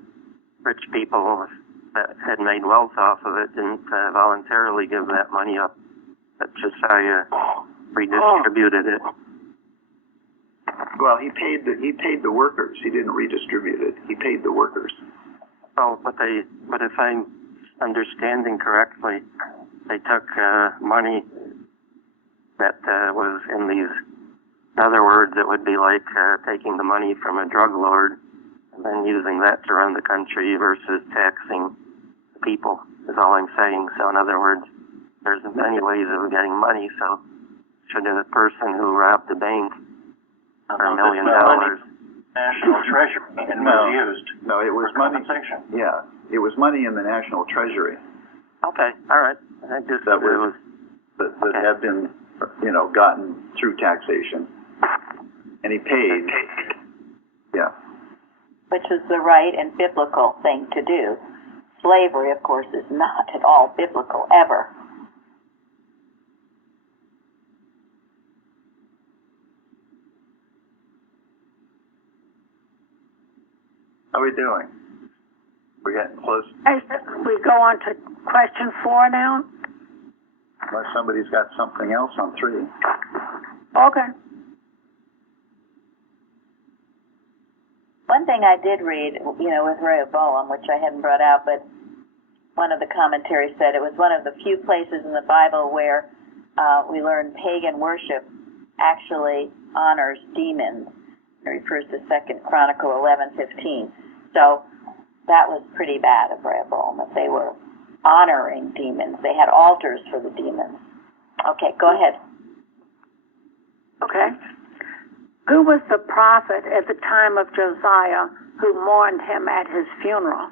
rich people that had made wealth off of it didn't voluntarily give that money up. That Josiah redistributed it. Well, he paid the workers. He didn't redistribute it. He paid the workers. Oh, but if I'm understanding correctly, they took money that was in these. In other words, it would be like taking the money from a drug lord and then using that to run the country versus taxing the people, is all I'm saying. So in other words, there's many ways of getting money, so should a person who robbed a bank for $1 million... National treasury and was used. No, it was money. Compensation. Yeah, it was money in the national treasury. Okay, all right. That had been, gotten through taxation, and he paid. Yeah. Which is the right and biblical thing to do. Slavery, of course, is not at all biblical, ever. How are we doing? We're getting close. We go on to question 4 now? Unless somebody's got something else on 3. Okay. One thing I did read, with Rehoboam, which I hadn't brought out, but one of the commentaries said it was one of the few places in the Bible where we learn pagan worship actually honors demons. It refers to 2 Chronicle 11:15. So that was pretty bad of Rehoboam, if they were honoring demons. They had altars for the demons. Okay, go ahead. Okay. Who was the prophet at the time of Josiah who mourned him at his funeral?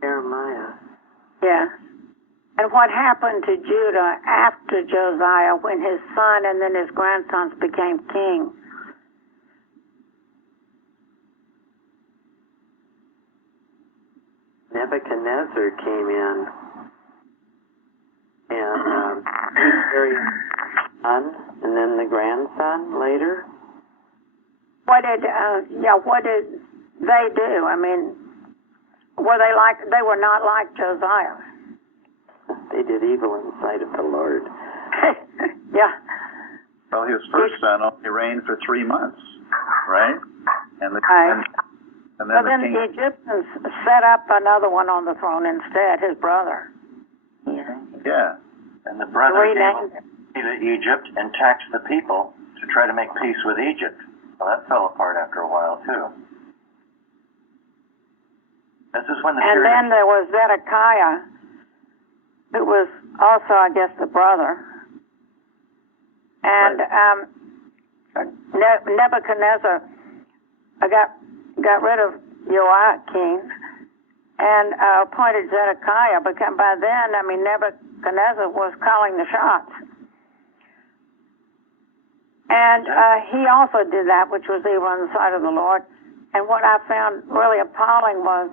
Jeremiah. Yeah. And what happened to Judah after Josiah when his son and then his grandsons became king? Nebuchadnezzar came in and he married the son and then the grandson later. What did they do? I mean, they were not like Josiah. They did evil in the sight of the Lord. Yeah. Well, his first son only reigned for 3 months, right? And then the Egyptians set up another one on the throne instead, his brother. Yeah. And the brother came to Egypt and taxed the people to try to make peace with Egypt. Well, that fell apart after a while, too. This is when and then there was Zedekiah, who was also, I guess, the brother. And Nebuchadnezzar got rid of Joachim and appointed Zedekiah. But by then, Nebuchadnezzar was calling the shots. And he also did that, which was evil in the sight of the Lord. And what I found really appalling was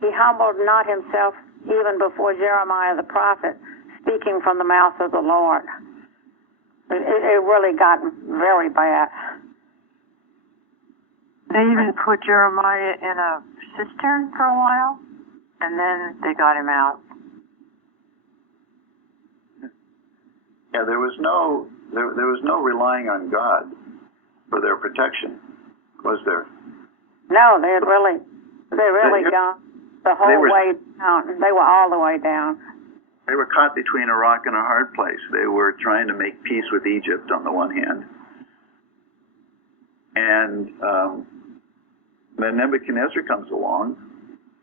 he humbled not himself even before Jeremiah the prophet, speaking from the mouth of the Lord. It really got very bad. They even put Jeremiah in a cistern for a while, and then they got him out. Yeah, there was no relying on God for their protection, was there? No, they really gone the whole way down. They were all the way down. They were caught between a rock and a hard place. They were trying to make peace with Egypt on the one hand, and then Nebuchadnezzar comes along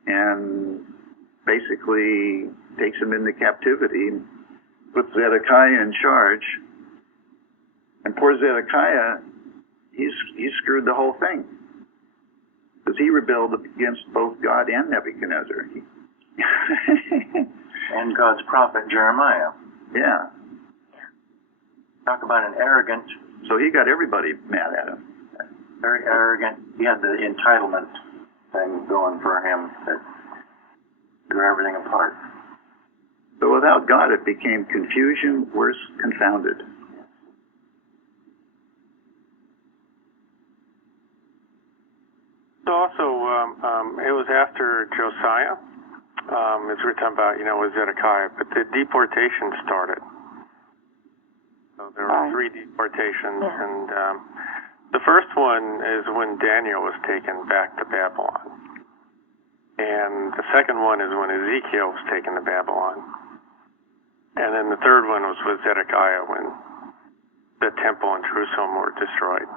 and basically takes them into captivity, puts Zedekiah in charge, and poor Zedekiah, he screwed the whole thing, because he rebelled against both God and Nebuchadnezzar. And God's prophet Jeremiah. Yeah. Talk about an arrogant, So he got everybody mad at him. very arrogant. He had the entitlement thing going for him that threw everything apart. So without God, it became confusion, worse, confounded. So also, it was after Josiah. As we're talking about, with Zedekiah, but the deportation started. So there were 3 deportations, and the first one is when Daniel was taken back to Babylon. And the second one is when Ezekiel was taken to Babylon. And then the third one was with Zedekiah when the temple in Jerusalem were destroyed.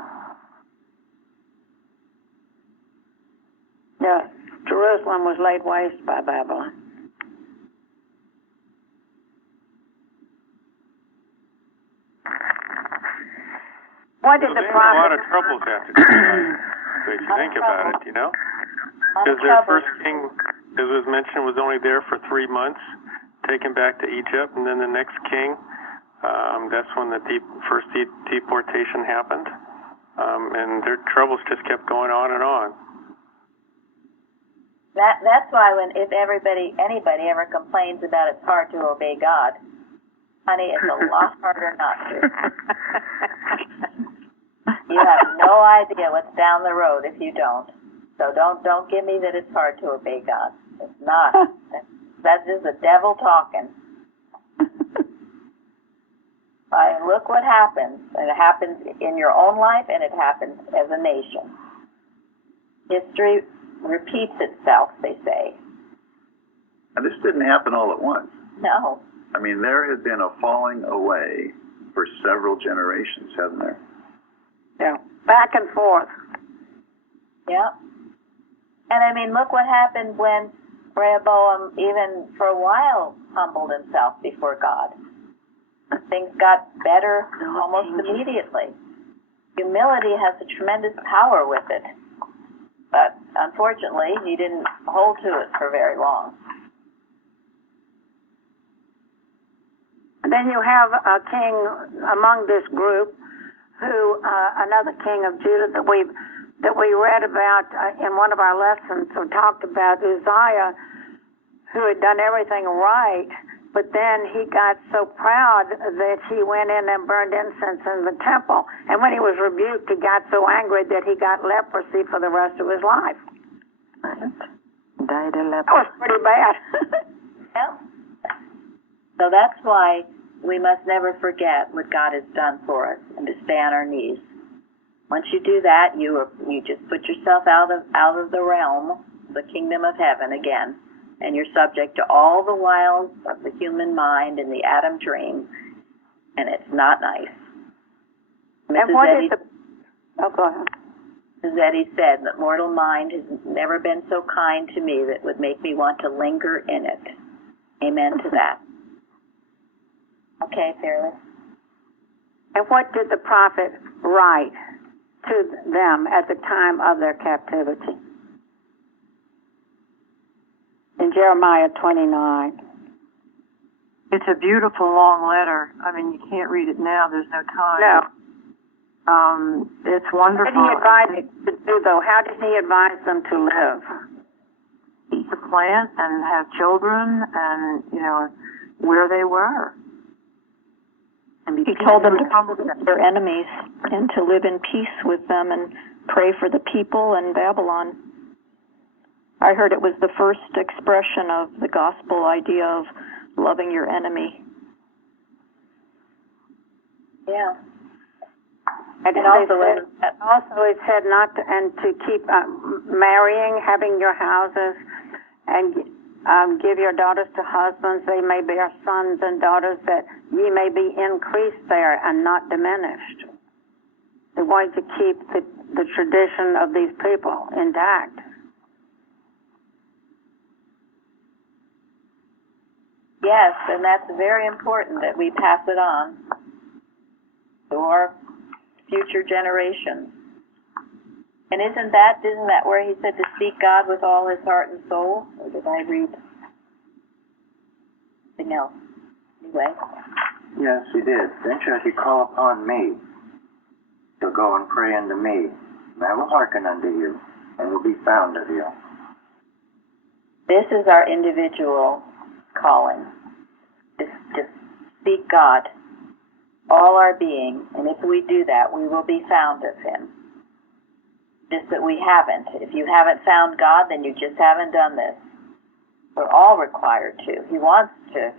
Yeah, Jerusalem was laid waste by Babylon. What did So the they had a prophet... lot of troubles after Josiah, if you think about it, Because their first king, as was mentioned, was only there for 3 months, taken back to Egypt, and then the next king, that's when the first deportation happened. And their troubles just kept going on and on. That's why if anybody ever complains about it's hard to obey God, honey, it's a lot harder not to. You have no idea what's down the road if you don't. So don't give me that it's hard to obey God. It's not. That's just the devil talking. Look what happens. And it happens in your own life, and it happens as a nation. History repeats itself, they say. And this didn't happen all at once. No. I mean, there had been a falling away for several generations, hasn't there? Yeah, back and forth. Yeah. And I mean, look what happened when Rehoboam, even for a while, humbled himself before God. Things got better almost immediately. Humility has a tremendous power with it. But unfortunately, he didn't hold to it for very long. And then you have a king among this group who, another king of Judah that we read about in one of our lessons, or talked about, Josiah, who had done everything right, but then he got so proud that he went in and burned incense in the temple. And when he was rebuked, he got so angry that he got leprosy for the rest of his life. Died of leprosy. That was pretty bad. Yeah. So that's why we must never forget what God has done for us and to stay on our knees. Once you do that, you just put yourself out of the realm, the kingdom of heaven again, and you're subject to all the wiles of the human mind and the Adam dream, and it's not nice. And what is the... Oh, go ahead. Mrs. Eddy said that mortal mind has never been so kind to me that would make me want to linger in it. Amen to that. Okay, Fearless. And what did the prophet write to them at the time of their captivity? In Jeremiah 29. It's a beautiful long letter. I mean, you can't read it now. There's no time. No. It's wonderful. What did he advise them to do, though? How did he advise them to live? Eat the plant and have children and, where they were. He told them to comfort their enemies and to live in peace with them and pray for the people in Babylon. I heard it was the first expression of the gospel idea of loving your enemy. Yeah. And also it said not to, and to keep marrying, having your houses, and give your daughters to husbands. They may bear sons and daughters, that ye may be increased there and not diminished. They wanted to keep the tradition of these people intact. Yes, and that's very important that we pass it on to our future generations. And isn't that where he said to seek God with all his heart and soul? Or did I read something else? Anyway, Yes, he did. Then shall ye call upon me, to go and pray unto me, and I will hearken unto you, and will be found of you. This is our individual calling, to seek God, all our being, and if we do that, we will be found of Him. Just that we haven't. If you haven't found God, then you just haven't done this. We're all required to. He wants to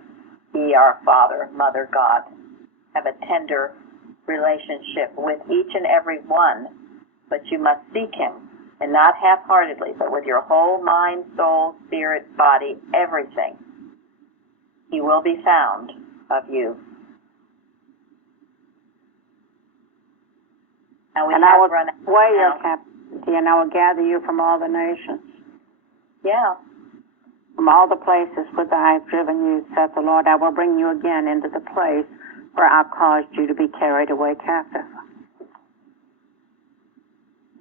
be our Father, Mother, God, have a tender relationship with each and every one, but you must seek Him, and not half-heartedly, but with your whole mind, soul, spirit, body, everything. He will be found of you. And I will weigh your captivity, and I will gather you from all the nations. Yeah. From all the places whither I have driven you, saith the Lord, I will bring you again into the place where I caused you to be carried away captive.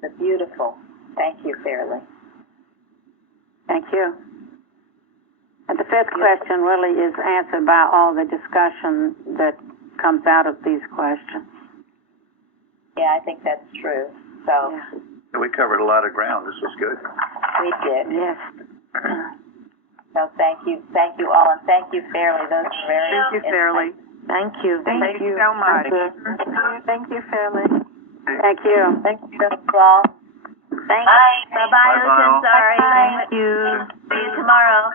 It's beautiful. Thank you, Fairly. Thank you. And the fifth question really is answered by all the discussion that comes out of these questions. Yeah, I think that's true. So We covered a lot of ground. This was good. we did. Yes. So thank you all, and thank you, Fairly. Those are very Thank you, Fairly. Thank you. Thank you so much. Thank you, Fairly. Thank you. Thank you all. Thanks. Bye. Bye-bye, Ocean. Sorry. Thank you. See you tomorrow.